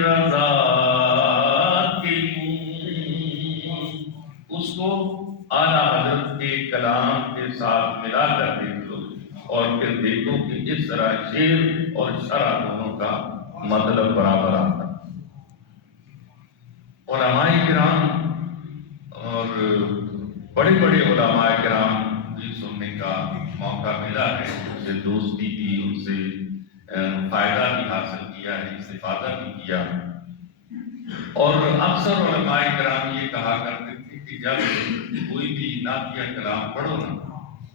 رضا کی اس کو اعلیٰ حضرت کے کلام کے ساتھ ملا کر دیکھ لو اور پھر دیکھو کہ اس طرح شعر اور شرح دونوں کا مطلب برابر آتا۔ علماء کرام اور بڑے بڑے علماء کرام بھی سننے کا موقع ملا ہے، ان سے دوستی کی، ان سے فائدہ بھی حاصل کیا ہے، استفادہ بھی کیا۔ اور اکثر علماء کرام یہ کہا کرتے تھے کہ جب کوئی بھی نعتیہ کلام پڑھو نا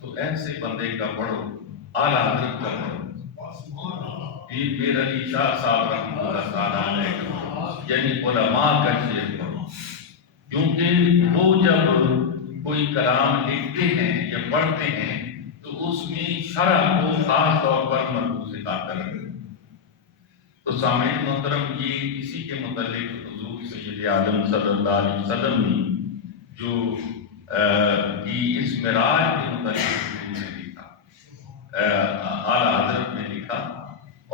تو ایسے بندے کا پڑھو، اعلیٰ حضرت کا پڑھو، پیر میر علی شاہ صاحب رحمۃ اللہ تعالیٰ علیہ، یعنی علماء کا شعر پڑھو، کیونکہ وہ جب کوئی کلام لکھتے ہیں یا پڑھتے ہیں تو اس میں شرح کو خاص طور پر مرکوز آتا ہے۔ تو سامعین محترم، یہ اسی کے متعلق حضور سید عالم صلی اللہ علیہ وسلم نے جو کی اس معراج کے متعلق حضور نے لکھا، اعلیٰ حضرت نے لکھا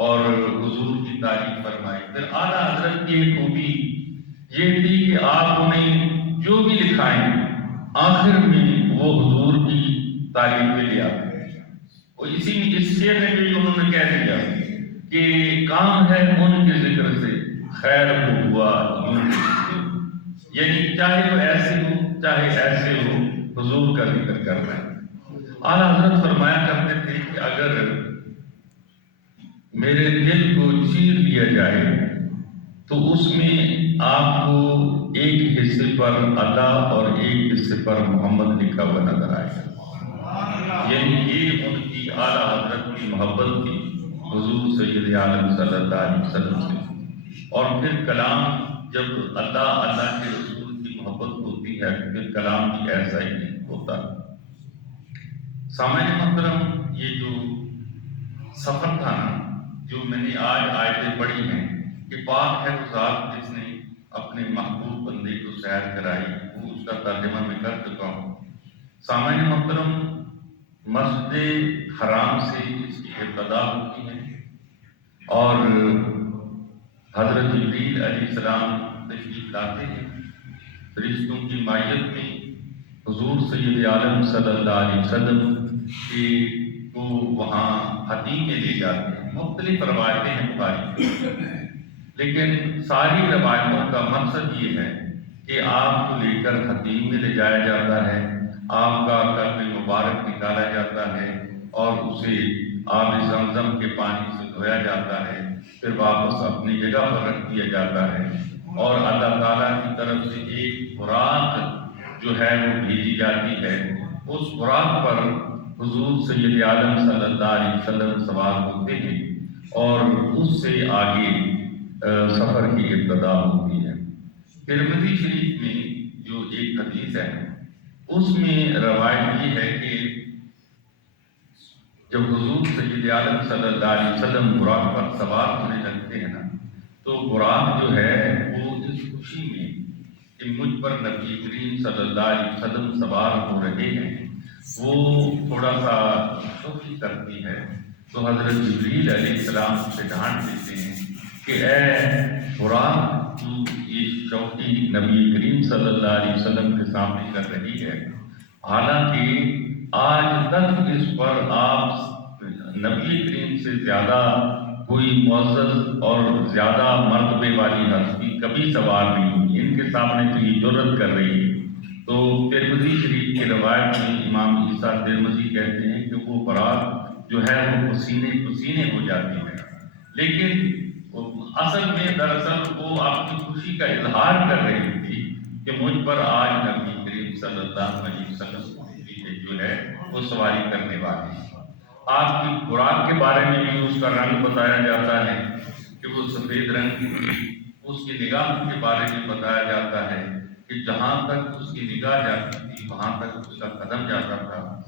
اور حضور کی تعریف فرمائی۔ پھر اعلیٰ حضرت کی ایک خوبی یہ تھی کہ آپ انہیں جو بھی لکھائیں آخر میں وہ حضور کی تعریف میں لے آتے ہیں۔ اور اسی میں اس شعر میں بھی انہوں نے کہہ دیا کہ کام ہے ان کے ذکر سے خیر کو ہوا یوں، یعنی چاہے وہ ایسے ہو چاہے ایسے ہو حضور کا ذکر کر رہے ہیں۔ اعلیٰ حضرت فرمایا کرتے تھے کہ اگر میرے دل کو چیر لیا جائے تو اس میں آپ کو ایک حصے پر اللہ اور ایک حصے پر محمد لکھا ہوا نظر آئے گا، یعنی یہ ان کی اعلیٰ حضرت کی محبت تھی حضور سید عالم صلی اللہ علیہ وسلم سے۔ اور پھر کلام جب اللہ کے رسول کی محبت ہوتی ہے پھر کلام بھی ایسا ہی ہوتا۔ سامعین محترم، یہ جو سفر تھا نا، جو میں نے آج آیتیں پڑھی ہیں کہ پاک ہے وہ ذات جس نے اپنے محبوب بندے کو سیر کرائی، وہ اس کا ترجمہ میں کر چکا ہوں۔ سامعین محترم، مسجد حرام سے اس کی ابتدا ہوتی ہے اور حضرت جبریل علیہ السلام تشریف لاتے ہیں، فرشتوں کی مائیت میں حضور سید عالم صلی اللہ علیہ وسلم کو وہاں حتیم میں لے جاتے ہیں۔ مختلف روایتیں ہیں بخاری، لیکن ساری روایتوں کا مقصد یہ ہے کہ آپ کو لے کر حتیم میں لے جایا جاتا ہے، آپ کا قلب مبارک نکالا جاتا ہے اور اسے آب زمزم کے پانی سے دھویا جاتا ہے، پھر واپس اپنی جگہ پر رکھ دیا جاتا ہے اور اللہ تعالیٰ کی طرف سے ایک براق جو ہے وہ بھیجی جاتی ہے۔ اس براق پر حضور سید عالم صلی اللہ علیہ وسلم سوار ہوتے ہیں اور اس سے آگے سفر کی ابتدا ہوتی ہے۔ ترمذی شریف میں جو ایک حدیث ہے اس میں روایت یہ ہے کہ جب حضور سید عالم صلی اللہ علیہ وسلم براق پر سوار ہونے لگتے ہیں نا تو براق جو ہے وہ اس خوشی میں کہ مجھ پر نبی کریم صلی اللہ علیہ وسلم سوار ہو رہے ہیں وہ تھوڑا سا شوخی کرتی ہے، تو حضرت جبریل علیہ السلام سے ڈانٹ دیتے ہیں کہ اے براق، تو یہ شوخی نبی کریم صلی اللہ علیہ وسلم کے سامنے کر رہی ہے، حالانکہ آج تک اس پر آپ نبی کریم سے زیادہ کوئی معزز اور زیادہ مرتبے والی ہستی کبھی سوار نہیں ہوئی، ان کے سامنے تو یہ جرأت کر رہی ہے۔ تو ترمذی شریف کی روایت میں امام عیسیٰ ترمذی کہتے ہیں کہ وہ براق جو ہے وہ پسینے پسینے ہو جاتی ہے، لیکن اصل میں دراصل وہ اپنی خوشی کا اظہار کر رہی تھی کہ مجھ پر آج نبی کریم صلی اللہ علیہ وسلم جو ہے وہ سواری کرنے والی ہے۔ آپ کی براق کے بارے میں بھی اس کا رنگ بتایا جاتا ہے کہ وہ سفید رنگ کی، اس کی نگاہ کے بارے میں بتایا جاتا ہے کہ جہاں تک اس کی نگاہ جاتی تھی وہاں تک اس کا قدم جاتا تھا،